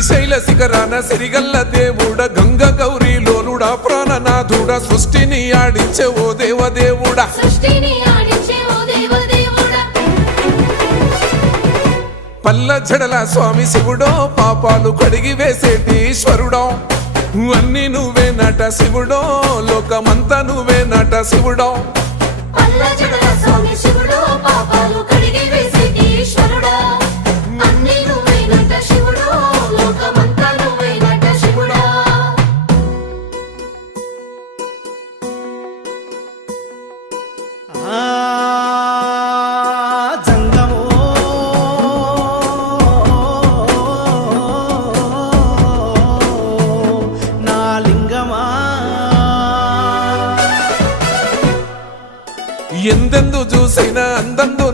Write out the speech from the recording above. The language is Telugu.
శ్రీశైల శిఖరాన సిరిగల్ల దేవుడ గంగ గౌరీ లోలుడా ప్రాణనాథుడ సృష్టిని ఆడించే ఓ దేవదేవుడా పల్ల జడల స్వామి శివుడో పాపాలు కడిగి వేసేటి ఈశ్వరుడో అన్ని నువ్వే నట శివుడో లోకమంతా నువ్వే నట శివుడో ఎందెందు చూసైనా అందందు